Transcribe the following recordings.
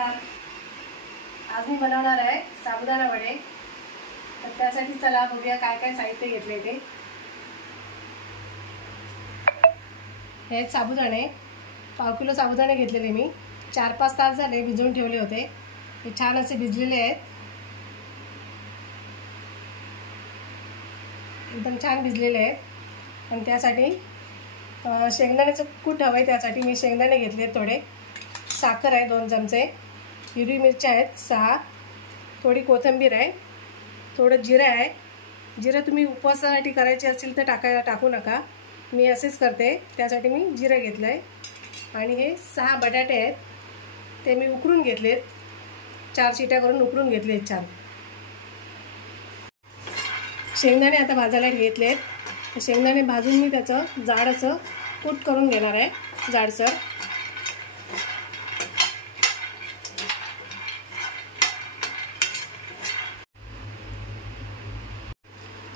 आज मी बनवणार आहे साबुदाणा वडे। तर त्यासाठी चला बघूया काय काय साहित्य घेतले ते। हे साबुदाणे 1 किलो साबुदाणे घेतलेले मी 4-5 तास झाले भिजवून ठेवले होते। हे छान असे भिजलेले आहेत, एकदम छान भिजलेले आहेत। आणि त्यासाठी शेंगदाण्याचं कूट हवं आहे, त्यासाठी मी शेंगदाणे घेतले थोडे, साखर आहे 2 चमचे, हिरवी मिरची आहेत 6, थोडी कोथिंबीर आहे, थोडं जिरं आहे। जिरं तुम्ही उपवासासाठी करायचे असेल तर टाकू नका, मी असेच करते त्यासाठी मी जिरं घेतलं आहे। आणि हे 6 बटाटे आहेत, ते मी उकळून घेतलेत, 4 शिट्या करून उकळून घेतलेत छान। शेंगदाणे आता भाजायला घेतलेत। शेंगदाणे भाजून मी त्याचं जाड असं कूट करून घेणार आहे, जाडसर।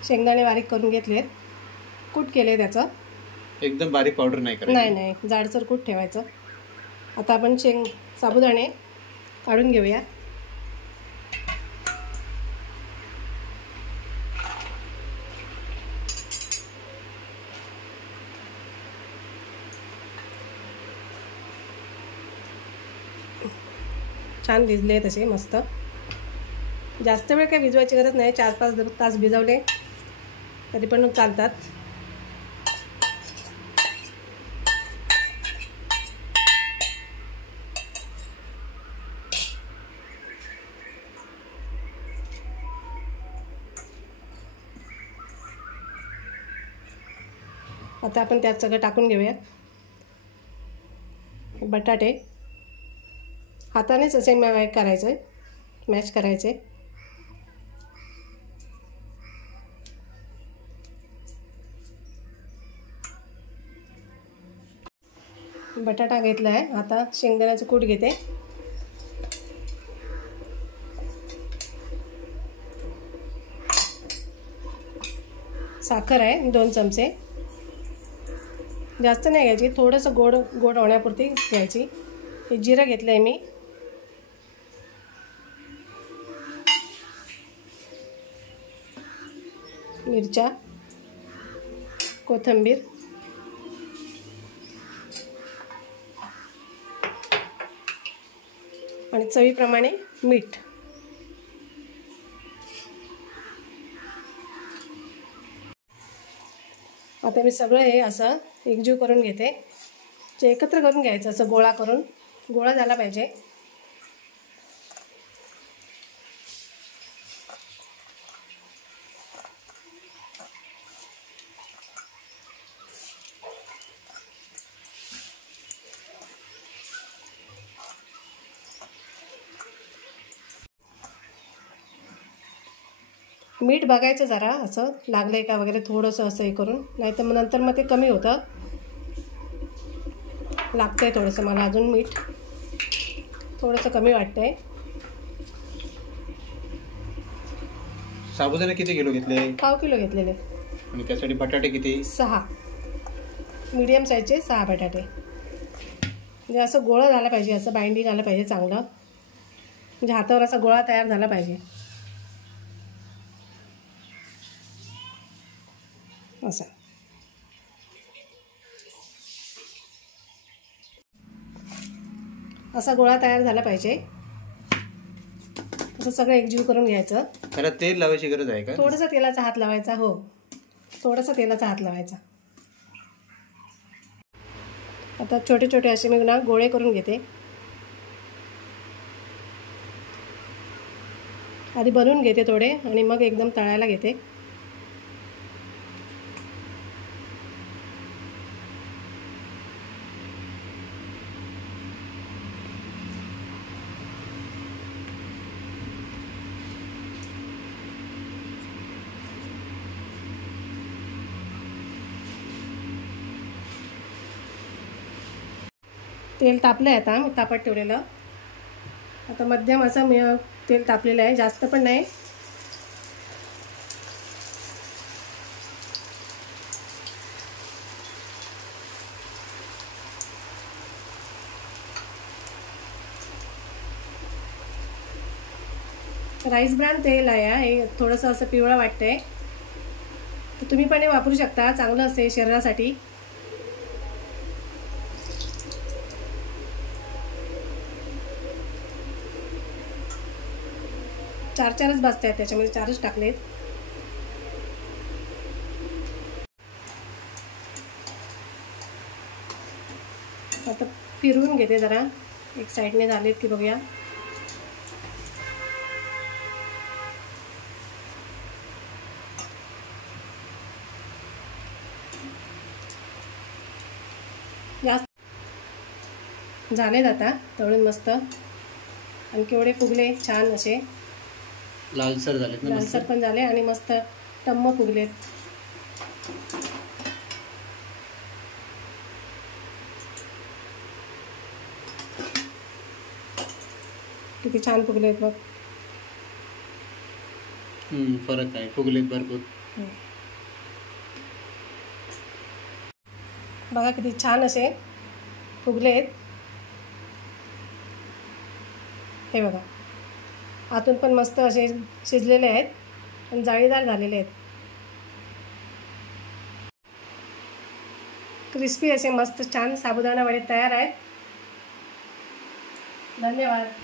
शेंगदाणे बारीक करून घेतलेत, कूट केले त्याचं, एकदम बारीक पावडर नाही करायचं, नाही जाडसर कूट ठेवायचं। आता आपण साबुदाणे काढून घेऊया। छान भिजले तसे मस्त, जास्त वेळ काय भिजवायची गरज नाही, 4-5 तास भिजवले तरी पण चालतात। आता आपण त्यात सगळं टाकून घेऊया। बटाटे हातानेच असे मॅश करायचे। बटाटा घेतला आहे, आता शेंगदाण्याचं कूट घेते, साखर आहे 2 चमचे, जास्त नाही घ्यायची, थोडंसं गोड होण्यापुरती घ्यायची। हे जिरं घेतलं आहे मी, मिरच्या, कोथिंबीर, आणि चवीप्रमाणे मीठ। आता मी सगळं हे असं एकजीव करून घेते, एकत्र करून घ्यायचं, असं गोळा झाला पाहिजे। मीठ बघायचं जरा, असं लागलंय का वगैरे, थोडंसं असं हे करून, नाही तर मग नंतर मग ते कमी होतं। लागतंय थोडंसं मला अजून मीठ, थोडंसं कमी वाटतंय। साबुदाणे किती किलो घेतले? 1/2 किलो घेतलेले। आणि त्यासाठी बटाटे किती? 6, मीडियम साईजचे 6 बटाटे। म्हणजे असं गोळा झाला पाहिजे, असं बाइंडिंग आलं पाहिजे चांगलं, म्हणजे हातावर असा गोळा तयार झाला पाहिजे असा। असा गोळा तयार झाला पाहिजे, असं सगळं एकजीव करून घ्यायचं। त्याला तेल लावायची गरज आहे का? थोडंसं तेलाचा हात लावायचा, हो थोडंसं तेलाचा हात लावायचा। आता छोटे छोटे असे मी ना गोळे करून घेते, आधी बनवून घेते थोडे आणि मग एकदम तळायला घेते। तेल तापलं आहे, आता मी तापत ठेवलेलं, आता मध्यम असं मी तेल तापलेलं आहे, जास्त पण नाही। राईस ब्रॅन तेल आहे हे थोडंसं असं पिवळं वाटतंय, तर तुम्ही पण हे वापरू शकता, चांगलं असते शरीरासाठी. चारच भाजते आहेत, त्याच्यामध्ये 4च टाकलेत. आता फिरवून घेते जरा, एक साईडने झालेत की बघूया. जास्त झालेत आता तळून मस्त, आणि केवढे फुगले छान असे लालसर झालेत ना, लालसर पण झाले आणि मस्त टम्म फुगलेत. किती छान फुगलेत बघ. फरक आहे, फुगलेत भरपूर. बघा किती छान असे फुगलेत. हे बघा आतून पण मस्त असे शिजलेले आहेत आणि जाळीदार झालेले आहेत. क्रिस्पी असे मस्त छान साबुदाणा वडे तयार आहेत. धन्यवाद.